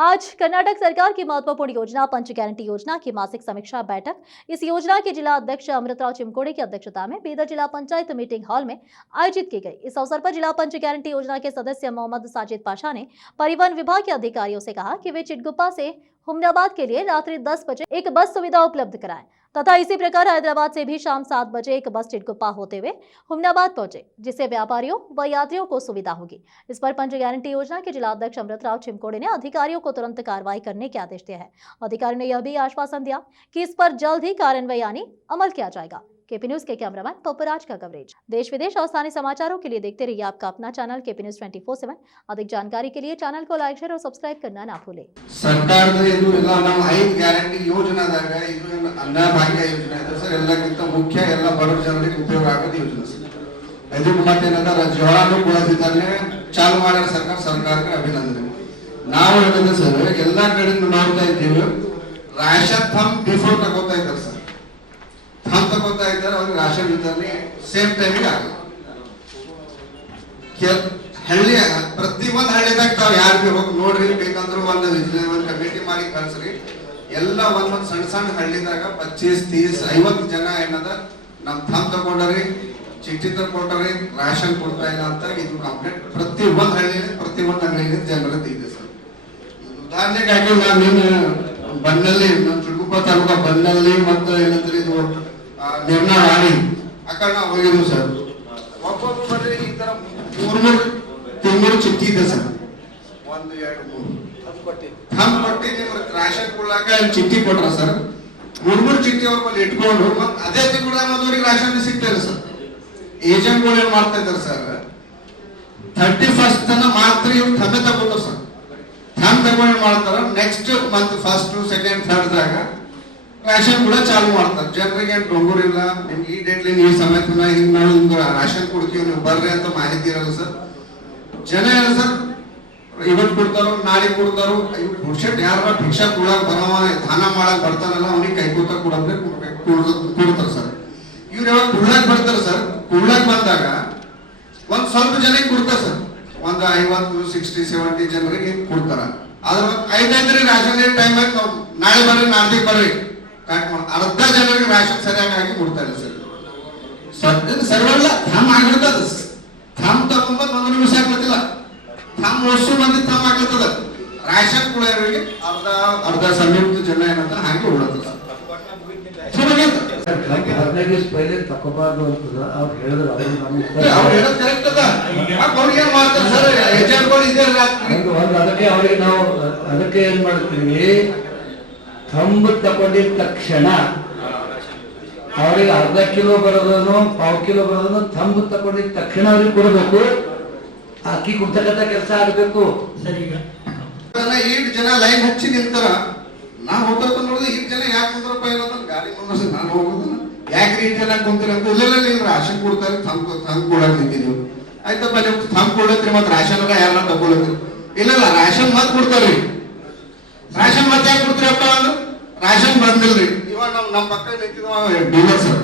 आज कर्नाटक सरकार की महत्वपूर्ण योजना पंच गारंटी योजना की मासिक समीक्षा बैठक इस योजना के जिला अध्यक्ष अमृतराव चिमकोड़े की अध्यक्षता में बीदर जिला पंचायत मीटिंग हॉल में आयोजित की गई। इस अवसर पर जिला पंच गारंटी योजना के सदस्य मोहम्मद साजिद पाशा ने परिवहन विभाग के अधिकारियों से कहा कि वे चिटगुप्पा से हुमनाबाद के लिए रात्रि 10 बजे एक बस सुविधा उपलब्ध कराएं तथा इसी प्रकार हैदराबाद से भी शाम 7 बजे एक बस चिटगुप्पा होते हुए हुमनाबाद पहुंचे, जिससे व्यापारियों व यात्रियों को सुविधा होगी। इस पर पंच गारंटी योजना के जिला अध्यक्ष अमृतराव चिमकोड़े ने अधिकारियों को तुरंत कार्रवाई करने के आदेश दिए हैं। अधिकारी ने यह भी आश्वासन दिया कि इस पर जल्द ही कार्यान्वयन यानी अमल किया जाएगा। केपी न्यूज के कैमरामैन पप्पराज का कवरेज। देश विदेश और स्थानीय समाचारों के लिए देखते रहिए आपका अपना चैनल केपी न्यूज 24/7। अधिक जानकारी के लिए चैनल को लाइक शेयर और सब्सक्राइब करना ना भूलें। ಸರ್ಕಾರದ ಇದು ಎಲ್ಲ ನಮ್ಮ 5 ಗ್ಯಾರಂಟಿ ಯೋಜನೆದಾಗ ಇದು ಅನ್ನಭಾಗ್ಯ ಯೋಜನೆ ಇದೆ ಸರ್। ಎಲ್ಲಕ್ಕಿಂತ ಮುಖ್ಯ ಎಲ್ಲ ಬಡ ಜನರಿಗೆ ಉಪಯೋಗ ಆಗೋದು ಯೋಜನೆ ಸರ್। ಇದು ಮತ್ತೇನಂದ್ರೆ ಜೋಳಾನು ಬಳಸಿದ್ದಾನೆ ಚಾಲು ಮಾಡ್ಯಾರ ಸರ್ಕಾರಕ್ಕೆ ಅಭಿನಂದನೆ। ನಾವು ಹೇಳಿದ್ರೆ ಸರ್ ಎಲ್ಲಾ ಕಡೆಯಿಂದ ನೋಡ್ತಾ ಇದ್ದೀವಿ ರಾಷನ್ ಥಮ್ ಬಿಫೋರ್ ತಗೋತಾ ಇದ್ದಾರೆ ಸರ್। ಥಮ್ ತಗೋತಾ ಇದ್ದಾರೆ ಅವ್ರಿಗೆ ರಾಷನ್ ವಿತರಣೆ ಸೇಮ್ ಟೈಮಿಗೆ ಆಗಲ್ಲ। ಹಳ್ಳಿ ಪ್ರತಿ ಒಂದು ಹಳ್ಳಿದಾಗ ತಾವ್ ಯಾರಿಗೆ ಹೋಗಿ ನೋಡ್ರಿ, ಬೇಕಂದ್ರೆ ಒಂದು ಕಮಿಟಿ ಮಾಡಿ ಕಳ್ಸ್ರಿ। ಎಲ್ಲ ಒಂದ್ ಸಣ್ಣ ಸಣ್ಣ ಹಳ್ಳಿದಾಗ 25, 30, 50 ಜನ ಏನದ ನಮ್ ಥಮ್ ತಗೊಂಡ್ರಿ, ಚಿಟ್ಟಿ ತಗೊಂಡ್ರಿ, ರಾಷನ್ ಕೊಡ್ತಾ ಇಲ್ಲ ಅಂತ ಇದು ಕಂಪ್ಲೇಂಟ್ ಪ್ರತಿ ಒಂದ್ ಹಳ್ಳಿಯಲ್ಲಿ ಪ್ರತಿ ಒಂದ್ ಅಂಗಡಿಯಲ್ಲಿ ಜನರದ್ದು ಇದೆ ಸರ್। ಉದಾಹರಣೆಗಾಗಿ ನಾನು ಬನ್ನಲ್ಲಿ ಚಿಟಗುಪ್ಪ ತಾಲೂಕ ಬನ್ನಲ್ಲಿ ಮತ್ತು ಏನಂದ್ರೆ ಇದು ನಿರ್ನಾಳಿ ಆ ಕಡೆ ನಾವು ಹೋಗಿದ್ವಿ ಸರ್। ಒಬ್ಬೊಬ್ಬರು ಬರ್ರಿ ಈ ತರ 3 ತಿಂಗಳು ಚಿಟ್ಟಿ ಇದೆ ಸರ್। 1 2 3 ಥಮ್ ಕೊಟ್ಟಿ ನಿಮ್ಗೆ ರಾಷನ್ ಕೊಡ್ಲಾಕ ಚಿಟ್ಟಿ ಕೊಟ್ರ ಸರ್। 3 ಚಿಟ್ಟಿ ಅವ್ರ ಮೇಲೆ ಇಟ್ಕೊಂಡು ಮತ್ತೆ ಅದೇ ತಿಂಗಳದಾಗ ಮತ್ತವ್ರಿಗೆ ರಾಷನ್ ಸಿಗ್ತಾರೆ ಸರ್। ಏಜೆಂಟ್ಗಳು ಏನ್ ಮಾಡ್ತಾ ಇದ್ದಾರೆ ಸರ್ 31st ತನ ಮಾತ್ರ ಇವ್ರು ಥಮ್ಮೆ ತಗೊಂಡು ಸರ್ ಥಮ್ ತಗೊಂಡು ಮಾಡ್ತಾರ, next month 1st, 2nd, 3rd ದಾಗ ರಾಷನ್ ಕೂಡ ಚಾಲು ಮಾಡ್ತಾರೆ। ಜನರಿಗೆ ಏನ್ ಡೊಂಗೂರ್ ಇಲ್ಲ, ನಿಮ್ಗೆ ಈ ಡೇಟ್ಲಿ ಈ ಸಮಯಕ್ಕೆ ಹಿಂಗ್ ನಾವು ಹಿಂಗ ರಾಷನ್ ಕೊಡ್ತೀವಿ ನೀವು ಬರ್ರಿ ಅಂತ ಮಾಹಿತಿ ಇರಲ್ಲ ಸರ್। ಜನ ಏನ ಸರ್ ಇವತ್ತು ಕೊಡ್ತಾರೋ ನಾಳೆ ಕೊಡ್ತಾರೋ, ಇವ್ ಪುರುಷಟ್ ಯಾರ ಭಿಕ್ಷಾ ಕೊಡಕ್ ಬರವ ದಾನ ಮಾಡಕ್ ಬರ್ತಾನಲ್ಲ ಅವನಿಗೆ ಕೈ ಕೂತ ಕೊಡ್ತಾರ ಸರ್। ಇವ್ರು ಯಾವಾಗ ಕುಡ್ಲಾಕ್ ಬರ್ತಾರ ಸರ್, ಕುಡ್ಲಾಕ್ ಬಂದಾಗ ಒಂದ್ ಸ್ವಲ್ಪ ಜನಕ್ಕೆ ಕೊಡ್ತಾರ ಸರ್, ಒಂದು 50, 60, 70 ಜನರಿಗೆ ಕೊಡ್ತಾರ। ಅದ್ರ 5 ರಾಷನ್ ಟೈಮ್ ಆಗಿ ನಾಳೆ ಬರ್ರಿ ನಾಡ್ದಿಗೆ ಬರ್ರಿ ಅರ್ಧ ಜನರಿಗೆ ರಾಷನ್ ಸರಿಯಾಗಿ ಕೊಡ್ತಾರೆ ಸರ್। ಸರ್ವೆಲ್ಲ ಥಮ್ ಆಗಿರ್ತದ, ಥಮ್ ತಗೊಂಡ್ 1 ನಿಮಿಷ ಆಗ್ಲತ್ತಿಲ್ಲ, ಥಮ್ ವರ್ಷ ಮಂದಿ ಥಮ್ ಆಗ್ಲತ್ತದ, ರಾಷನ್ ಕೊಡೋರಿಗೆ ಅರ್ಧ ಸಂಯುಕ್ತ ಜನ ಏನಂತ ಹಾಗೆ ಉಳ್ಳತ್ತದ। पहले तकोबारದು ಅಂತದ ಅವ್ರು ಹೇಳಿದ್ರು, ಅವ್ರು ಹೇಳೋದು ಕರೆಕ್ಟ್ ಅದ। ಅವ್ರಿಗೆ ಏನ್ ಮಾಡ್ತಾರೆ ಸರ್ ಏಜೆಂಟ್ಗಳು ಇದೆ ಅದಕ್ಕೆ ಅವ್ರಿಗೆ ನಾವು ಅದಕ್ಕೆ ಏನ್ ಮಾಡ್ತೀವಿ, ಥಂಬ್ ತಗೊಂಡಿದ ತಕ್ಷಣ ಅವ್ರಿಗೆ ಅರ್ಧ ಕಿಲೋ ಬರೋದನ್ನು 1/4 ಕಿಲೋ ಬರೋದನ್ನು ಥಂಬ್ ತಗೊಂಡಿದ ತಕ್ಷಣ ಅವ್ರಿಗೆ ಕೊಡಬೇಕು, ಅಕ್ಕಿ ಕೊಡ್ತಕ್ಕಂಥ ಕೆಲಸ ಆಗಬೇಕು ಸರ್। ಈಗ 8 ಜನ ಲೈನ್ ಹಚ್ಚಿ ನಿಲ್ತಾರ, ನಾ ಹೋಗ್ತಾ ನೋಡಿದ್ರೆ 8 ಜನ ಯಾಕೆ ಕುಂದ್ರಪ್ಪ ಇಲ್ಲ ಗಾಡಿ ಮುಂದೆ ನಾನು ಹೋಗೋದು ಯಾಕ್ರಿ 8 ಜನ ಕುಂತೀರ ಅಂತ, ಇಲ್ಲ ನೀವು ರಾಷನ್ ಕೊಡ್ತಾರೆ ಥಮ್ ಕೊಡಕ್ ನಿಂತಿದ್ದೀವಿ ಆಯ್ತಪ್ಪ, ನೀವು ಥಮ್ ಕೊಡತ್ರಿ ಮತ್ತೆ ರಾಷನ್ ಯಾರನ್ನ ತಗೊಳತ್ರಿ, ಇಲ್ಲ ರಾಷನ್ ಮತ್ ಕೊಡ್ತಾರ್ರಿ, ರಾಷನ್ ಮತ್ತೆ ಯಾಕೆ ಕೊಡ್ತೀರಪ್ಪ ಅಂದ್ರೆ ರಾಷನ್ ಬಂದಿಲ್ರಿ। ಇವಾಗ ನಮ್ಮ ಪಕ್ಕ ನಿಂತಿದ್ದ ಡೀಲರ್ ಸರ್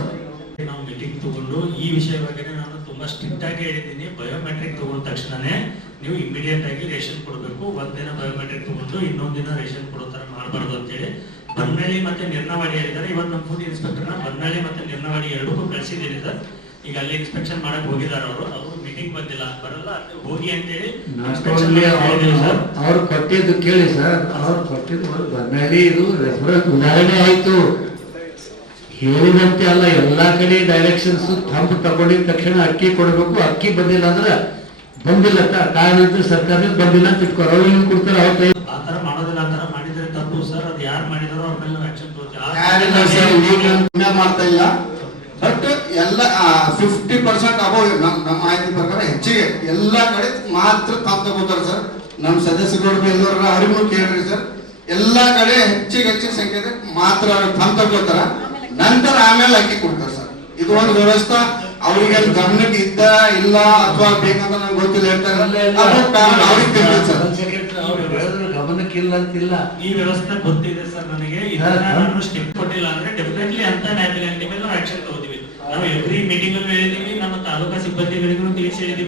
ನಾವು ಮೀಟಿಂಗ್ ತಗೊಂಡು ಈ ವಿಷಯ ಬಗ್ಗೆ ನಾನು ತುಂಬಾ ಸ್ಟ್ರಿಕ್ಟ್ ಆಗಿ ಹೇಳಿದ್ದೀನಿ, ಬಯೋಮೆಟ್ರಿಕ್ ತಗೊಂಡ ತಕ್ಷಣನೇ ನೀವು ಇಮಿಡಿಯೇಟ್ ಆಗಿ ರೇಷನ್ ಕೊಡಬೇಕು। ಒಂದಿನ ಬಯೋಮೆಟ್ರಿಕ್ ತಗೊಂಡು ಇನ್ನೊಂದಿನ ರೇಷನ್ ಕೊಡೋ ತರ ಮಾಡಬಾರ್ದು ಅಂತೇಳಿ ಬನ್ನಳ್ಳಿ ಮತ್ತೆ ನಿರ್ನಾವಾಡಿ ಹೇಳಿದ್ದಾರೆ। ಇವತ್ತು ನಮ್ಮ ಫುಡ್ ಇನ್ಸ್ಪೆಕ್ಟರ್ನ ಬನ್ನಳ್ಳಿ ಮತ್ತೆ ನಿರ್ನಾವಾಡಿ ಎರಡಕ್ಕೂ ಕಳಿಸಿದ್ದೀನಿ ಸರ್। ಈಗ ಅಲ್ಲಿ ಇನ್ಸ್ಪೆಕ್ಷನ್ ಮಾಡಕ್ ಹೋಗಿದ್ದಾರೆ ಅವರು ಮೀಟಿಂಗ್ ಬಂದಿಲ್ಲ, ಬರಲ್ಲ ಹೋಗಿ ಅಂತೇಳಿ ಅವ್ರು ಕೊಟ್ಟಿದ್ದು ಕೇಳಿ ಸರ್, ಅವ್ರು ಕೊಟ್ಟಿದ್ದು ಬನ್ನಳ್ಳಿ ಇದು ರೆಫರೆನ್ಸ್ ಉದಾಹರಣೆ ಆಯ್ತು, ಹೇಳಿದಂತೆ ಅಲ್ಲ ಎಲ್ಲಾ ಕಡೆ ಡೈರೆಕ್ಷನ್ಸ್ ಥಂಬ್ ತಗೊಂಡಿದ ತಕ್ಷಣ ಅಕ್ಕಿ ಕೊಡಬೇಕು, ಅಕ್ಕಿ ಬಂದಿಲ್ಲ ಅಂದ್ರೆ ಬಂದಿಲ್ಲ ಕಾರಣ ಇದ್ರೆ ಸರ್ಕಾರದಿಂದ ಬಂದಿಲ್ಲ ಅಂತ ಇಟ್ಕೋ, ಅವ್ರು ಏನು ಕೊಡ್ತಾರೆ ಅವ್ರ ಕೈ ಆತರ ಮಾಡೋದಿಲ್ಲ, ಆತರ ಮಾಡಿದ್ರೆ ತಪ್ಪು ಸರ್। ಅದು ಯಾರು ಮಾಡಿದಾರೋ ಅವ್ರ ಮೇಲೆ ಆಕ್ಷನ್ ತಗೋತೀವಿ, ಮಾಡ್ತಾ ಇಲ್ಲ। ಬಟ್ ಎಲ್ಲ 50% ಅಬೌವ್ ನಮ್ಮ ಮಾಹಿತಿ ಪ್ರಕಾರ ಹೆಚ್ಚಿಗೆ ಎಲ್ಲಾ ಕಡೆ ಮಾತ್ರ ಥಮ್ ತಗೋತಾರ ಸರ್। ನಮ್ಮ ಸದಸ್ಯರು ಎಲ್ಲರ ಅವ್ರಿಗೂ ಕೇಳ್ರಿ ಸರ್, ಎಲ್ಲಾ ಕಡೆ ಹೆಚ್ಚಿಗೆ ಸಂಖ್ಯೆ ಮಾತ್ರ ಥಮ್ ತಗೋತಾರ, ನಂತರ ಆಮೇಲೆ ಅಕ್ಕಿ ಕೊಡ್ತಾರೆ ಸರ್। ಇದು ಒಂದು ವ್ಯವಸ್ಥೆ ಅವ್ರಿಗೆ ಗಮನಕ್ಕೆ ಇದ್ದ ಇಲ್ಲ ಅಥವಾ ಬೇಕಂತ ನಂಗೆ ಗೊತ್ತಿಲ್ಲ ಹೇಳ್ತಾರೆ, ಗಮನಕ್ಕಿಲ್ಲ ಅಂತಿಲ್ಲ, ಈ ವ್ಯವಸ್ಥೆ ಗೊತ್ತಿದೆ ಸರ್ ನನಗೆ। ಇದನ್ನ ಸ್ಟೆಪ್ ಕೊಟ್ಟಿಲ್ಲ ಅಂದ್ರೆ ಡೆಫಿನೆಟ್ಲಿ ಅಂತ ನ್ಯಾಯಬೆಲೆ ಮೇಲೆ ಆಕ್ಷನ್ ತಗೋತೀವಿ। ನಾವು ಎವ್ರಿ ಮೀಟಿಂಗ್ ಅಲ್ಲಿ ಹೇಳಿದೀವಿ, ನಮ್ಮ ತಾಲೂಕಾ ಸಿಬ್ಬಂದಿಗಳಿಗೂ ತಿಳಿಸಿ ಹೇಳಿದೀವಿ।